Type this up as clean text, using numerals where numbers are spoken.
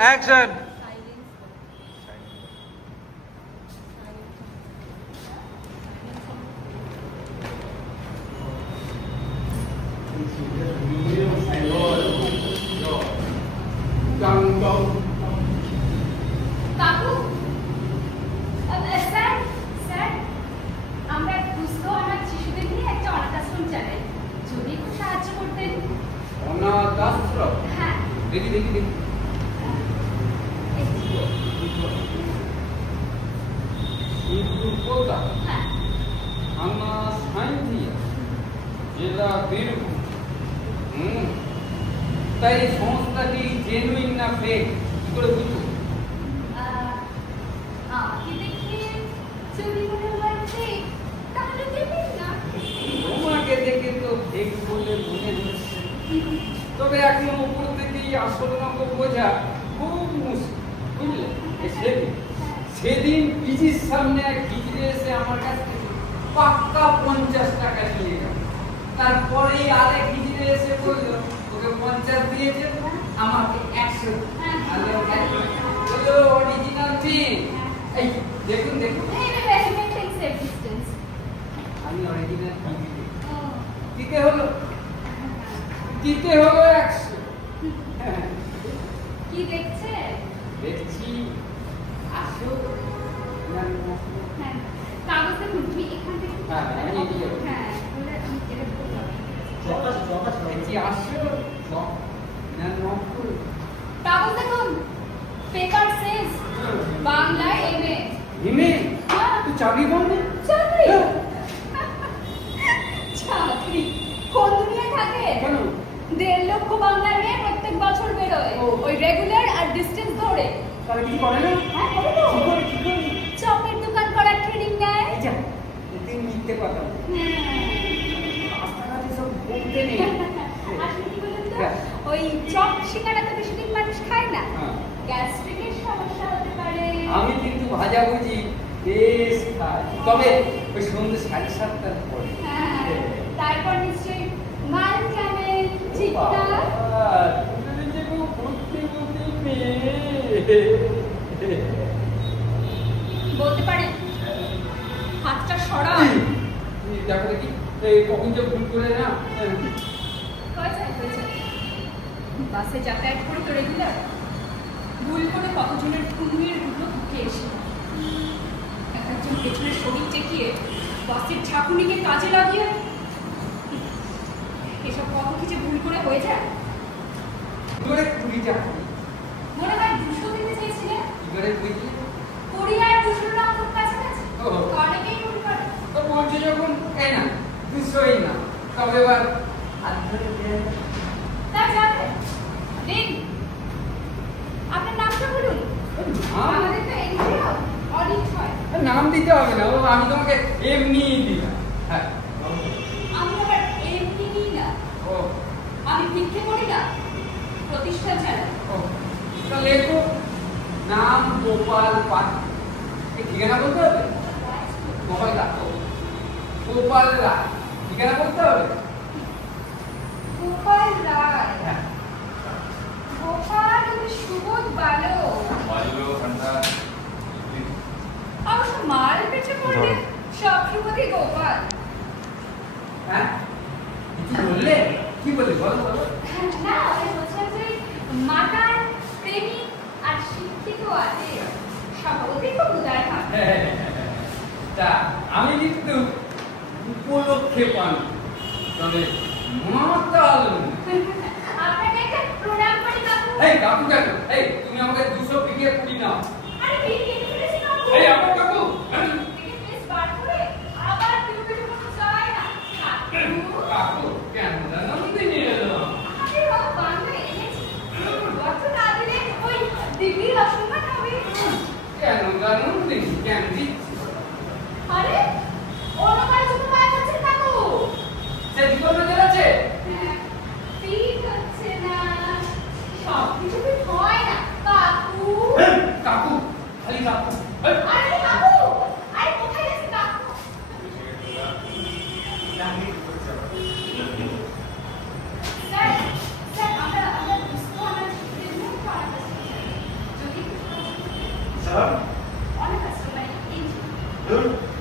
Action. কাকু, sir sir আমরা দুস্থ অনাথ শিশুদের নিয়ে একটা অনাথ আশ্রম চালাই, যদি একটু সাহায্য করতেন। অনাথ আশ্রম? হ্যাঁ দেখি দেখি দেখি। কলকাতা, হ্যাঁ থানা সাঁইথিয়া, জেলা বীরভূম। তাই এই সংস্থাটি জেনুইন না ফেক কি করে বুঝবো? আমাকে দেখে যদি মনে হয় ঠিক, তাহলে দেবেন না। তোমাকে দেখে তো ফেক বলে মনে হচ্ছে, তবে এখন উপর থেকেই আসল নম্বর বোঝা খুব মুশকিল, বুঝলে? সেদিন পিজির সামনে এক গিজরে এসে আমার কাছ থেকে পাক্কা 50 টাকা নিয়ে গেল। তারপরেই আরেক গিজরে এসে বলল ওকে 50 দিয়েছে, আমাকে 100। অরিজিনাল ঠিক। এই দেখুন দেখুন, আমি অরিজিনাল দিতে হলো 100। কি দেখছে? দেখছি আসো না হ্যাঁ কাগজ দেখুন, তুমি এখান থেকে হ্যাঁ, আমি এদিকে। হ্যাঁ বলে আমি এটা বললাম। দেখছি আসো না নকল। কাগজ দেখুন, পেপার সেজ বাংলায় এমএ। হিমে তুই চাকরি করবি? চাকরি? চাকরি কোন দুনিয়ায় থাকে? কেন? 1.5 লক্ষ বাংলার মেয়ে প্রত্যেক বছর বেরোয়, ওই রেগুলার আর ডিস্টেন্স ধরে। তাহলে কি করে না? হ্যাঁ করে তো। কি করে? চপের দোকান করার ট্রেনিং নেয়। যা তুই মিথ্যে কথা রাস্তাঘাটে সব বলতে নেই। আসলে কি বলুন তো, হ্যাঁ। ওই চপ সিঙ্গারা তো বেশি দিন মানুষ খায় না, হ্যাঁ। গ্যাস্ট্রিকের সমস্যা হতে পারে। আমি কিন্তু ভাজা ভুজি বেশ খাই, তবে ওই সন্ধ্যে 7:30টার পরে। হ্যাঁ, তারপর নিশ্চয়ই মাল ক্যামেল, চিকনা। বলতে পারে হাতটা সরাও। দেখো দেখি কখন যে ভুল করে না। হয়েছে বাসে যাতায়াত করে তো রেগুলার, ভুল করে কতজনের ঠুনুয়ের গুলো ঢুকে এসে একজন পেছনের শরীর টেকিয়ে বাসের ঝাঁকুনিকে কাজে লাগিয়ে এসব কত কিছু ভুল করে হয়ে যায়। কি করে 20 টাকা? মনে হয় 200 দিতে চেয়েছিলেন। কি করে বুঝলি? 20 আর 200 নাম খুব কাছাকাছি, ও। অনেকেই ভুল করে। তো বলছে যখন এই না 200ই না, তবে এবার হাত ধরে দেন। তা যাবে দিন, আপনার নামটা বলুন। আমাদের তো এদিকেও অডিট হয়। নাম দিতে হবে না, ও আমি তোমাকে এমনিই দিলাম। হ্যাঁ আমি আবার এমনি নিই না, ও আমি ভিক্ষে করি না, প্রতিষ্ঠা ছাড়া। ও তা লেখো নাম গোপাল পাত্র। এই ঠিকানা বলতে হবে? গোপাল রাখো, গোপাল রায় ঠিকানা বলতে হবে? গোপাল রায়, হ্যাঁ। গোপাল তুমি সুবোধ বালক। অবশ্য মার পেছে পড়লে সব সুবোধই গোপাল। হ্যাঁ কিছু বললে? কি বললে বলো বলো। না আমি বলছিলাম যে মাতার প্রেমিক আর শিক্ষিত আছে, স্বভাবতই খুব উদার হয়। তা আমি কিন্তু উপলক্ষে পান, তবে মাতাল। আপনাকে একটা প্রণাম করি কাকু। এই কাকু কেন? এই তুমি আমাকে 200 বিঘে পুরি নাও। আরে ভিক্ষে ফেলেছি কাকু। এই আমার কাকু থেকে প্লেস বার করে আবার কিলোমিটার মতো যায় না কাকু। কাকু কেন নন্দিনী এলো? আরে বাবা বাংলা এনেছি, বর্ত না দিলে ওই ডিগ্রির অসম্মান হবে। কেন নন্দিনী কেন দিচ্ছি? আরে অন্য কারো জন্য পায় হচ্ছে কাকু। সে জীবনে আছে ঠিক হচ্ছে না, সব কিছু ঠিক হয় না কাকু। কাকু খালি কাকু। আরে কাকু কাস্টমার অনেক কাস্টমার এই যে ধরুন